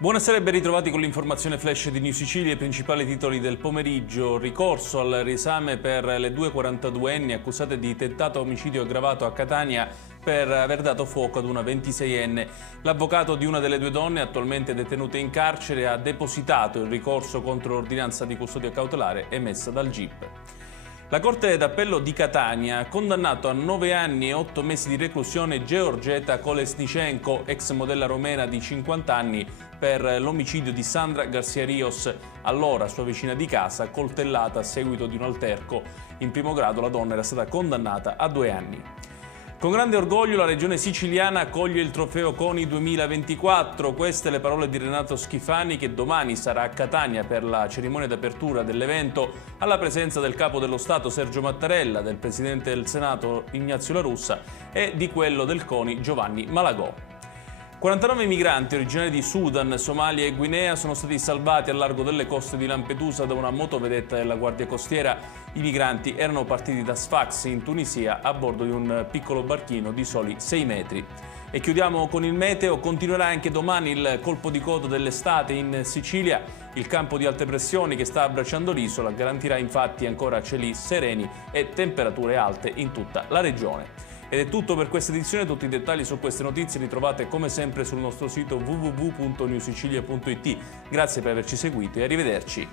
Buonasera e ben ritrovati con l'informazione flash di New Sicilia. I principali titoli del pomeriggio: ricorso al riesame per le due 42enni accusate di tentato omicidio aggravato a Catania per aver dato fuoco ad una 26enne. L'avvocato di una delle due donne, attualmente detenute in carcere, ha depositato il ricorso contro l'ordinanza di custodia cautelare emessa dal GIP. La Corte d'Appello di Catania ha condannato a 9 anni e 8 mesi di reclusione Georgeta Kolesnichenko, ex modella romena di 50 anni, per l'omicidio di Sandra Garcia Rios, allora sua vicina di casa, coltellata a seguito di un alterco. In primo grado la donna era stata condannata a 2 anni. Con grande orgoglio la regione siciliana accoglie il trofeo CONI 2024. Queste le parole di Renato Schifani, che domani sarà a Catania per la cerimonia d'apertura dell'evento, alla presenza del capo dello Stato Sergio Mattarella, del presidente del Senato Ignazio La Russa e di quello del CONI Giovanni Malagò. 49 migranti originari di Sudan, Somalia e Guinea sono stati salvati al largo delle coste di Lampedusa da una motovedetta della Guardia Costiera. I migranti erano partiti da Sfax in Tunisia a bordo di un piccolo barchino di soli 6 metri. E chiudiamo con il meteo. Continuerà anche domani il colpo di coda dell'estate in Sicilia. Il campo di alte pressioni che sta abbracciando l'isola garantirà infatti ancora cieli sereni e temperature alte in tutta la regione. Ed è tutto per questa edizione. Tutti i dettagli su queste notizie li trovate come sempre sul nostro sito www.newsicilia.it. Grazie per averci seguito e arrivederci.